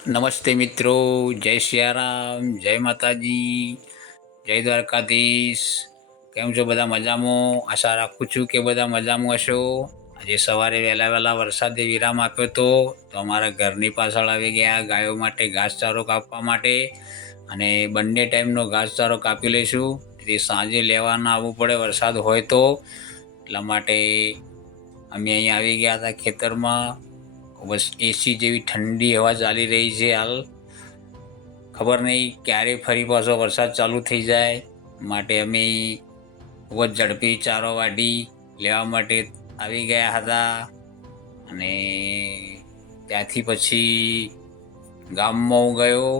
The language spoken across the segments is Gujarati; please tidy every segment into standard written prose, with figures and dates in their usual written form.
નમસ્તે મિત્રો, જય સિયારામ, જય માતાજી, જય દ્વારકાધીશ. કેમ છો બધા? મજામાં? આશા રાખું છું કે બધા મજામાં હશો. આજે સવારે વહેલા વરસાદે વિરામ આપ્યો હતો, તો અમારા ઘરની પાછળ આવી ગયા ગાયો માટે ઘાસચારો કાપવા માટે, અને બંને ટાઈમનો ઘાસચારો કાપી લઈશું. તેથી સાંજે લેવા ના આવવું પડે વરસાદ હોય તો. એટલા માટે અમે અહીં આવી ગયા હતા ખેતરમાં. બસ એસી જેવી ઠંડી હવા ચાલી રહી છે હાલ. ખબર નહીં ક્યારે ફરી પાછો વરસાદ ચાલુ થઈ જાય, માટે અમે ખૂબ જ ઝડપી ચારો વાઢી લેવા માટે આવી ગયા હતા. અને ત્યાંથી પછી ગામમાં હું ગયો.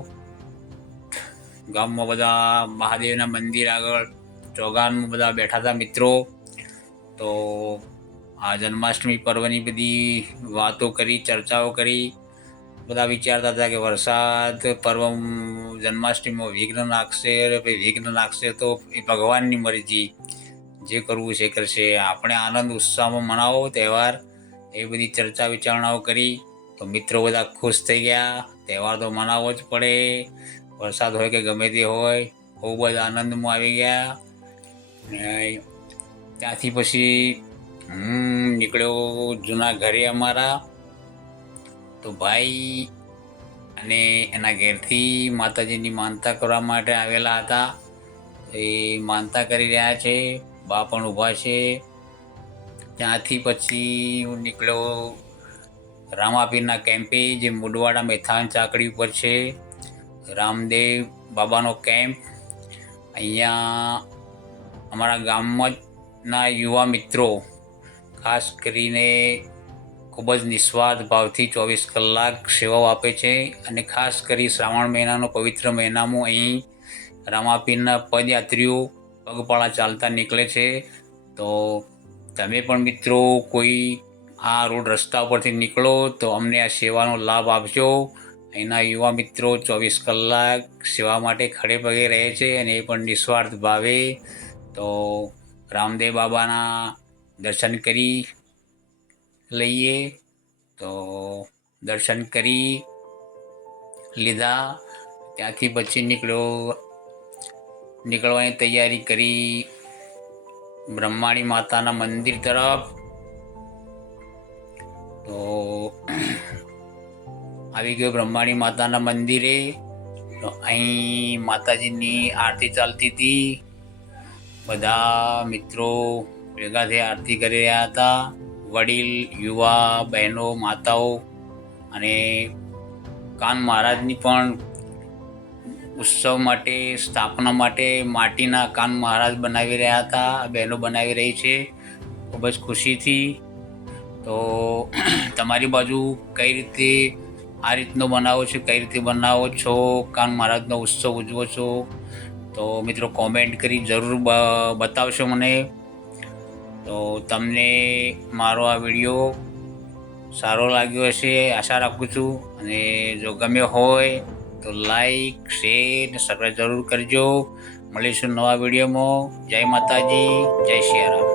ગામમાં બધા મહાદેવના મંદિર આગળ ચોગાનમાં બધા બેઠા હતા મિત્રો. તો આ જન્માષ્ટમી પર્વની બધી વાતો કરી, ચર્ચાઓ કરી. બધા વિચારતા હતા કે વરસાદ પર્વ જન્માષ્ટમીમાં વિઘ્ન નાખશે, વિઘ્ન નાખશે તો એ ભગવાનની મરજી, જે કરવું છે કરશે. આપણે આનંદ ઉત્સાહમાં મનાવો તહેવાર, એ બધી ચર્ચા વિચારણાઓ કરી. તો મિત્રો બધા ખુશ થઈ ગયા. તહેવાર તો મનાવવો જ પડે, વરસાદ હોય કે ગમે તે હોય. ખૂબ જ આનંદમાં આવી ગયા. ત્યાંથી પછી નીકળ્યો જૂના ઘરે અમારા. તો ભાઈ અને એના ઘેરથી માતાજીની માનતા કરવા માટે આવેલા હતા. એ માનતા કરી રહ્યા છે, બા પણ ઊભા છે. ત્યાંથી પછી હું નીકળ્યો રામાપીરના કેમ્પે, જે મુડવાડા મેથાન ચાકડી ઉપર છે, રામદેવ બાબાનો કેમ્પ. અહીંયા અમારા ગામના યુવા મિત્રો ખાસ કરીને ખૂબ જ નિસ્વાર્થ ભાવથી 24 કલાક સેવાઓ આપે છે. અને ખાસ કરી શ્રાવણ મહિનાનો પવિત્ર મહિનામાં અહીં રામાપીરના પદયાત્રીઓ પગપાળા ચાલતા નીકળે છે. તો તમે પણ મિત્રો કોઈ આ રોડ રસ્તા પરથી નીકળો તો અમને આ સેવાનો લાભ આપજો. અહીંના યુવા મિત્રો 24 કલાક સેવા માટે ખડે પગે રહે છે, અને એ પણ નિસ્વાર્થ ભાવે. તો રામદેવ બાબાના દર્શન કરી લઈએ. તો દર્શન કરી લીધા. ત્યાંથી પછી નીકળવાની તૈયારી કરી બ્રહ્માણી માતાના મંદિર તરફ. તો આવી ગયો બ્રહ્માણી માતાના મંદિરે. તો અહીં માતાજીની આરતી ચાલતી હતી. બધા મિત્રો ભેગા થઈ આરતી કરી રહ્યા હતા. વડીલ, યુવા, બહેનો, માતાઓ, અને કાન મહારાજની પણ ઉત્સવ માટે, સ્થાપના માટે માટીના કાન મહારાજ બનાવી રહ્યા હતા. બહેનો બનાવી રહી છે ખૂબ જ ખુશીથી. તો તમારી બાજુ કઈ રીતે આ રીતનો બનાવો છો, કઈ રીતે બનાવો છો, કાન મહારાજનો ઉત્સવ ઉજવો છો? તો મિત્રો કોમેન્ટ કરી જરૂર બતાવશો મને. તો તમને મારો આ વિડીયો સારો લાગ્યો હશે આશા રાખું છું. અને જો ગમ્યો હોય તો લાઈક, શેર ને સબસ્ક્રાઈબ જરૂર કરજો. મળીશું નવા વિડીયોમાં. જય માતાજી, જય સિયારામ.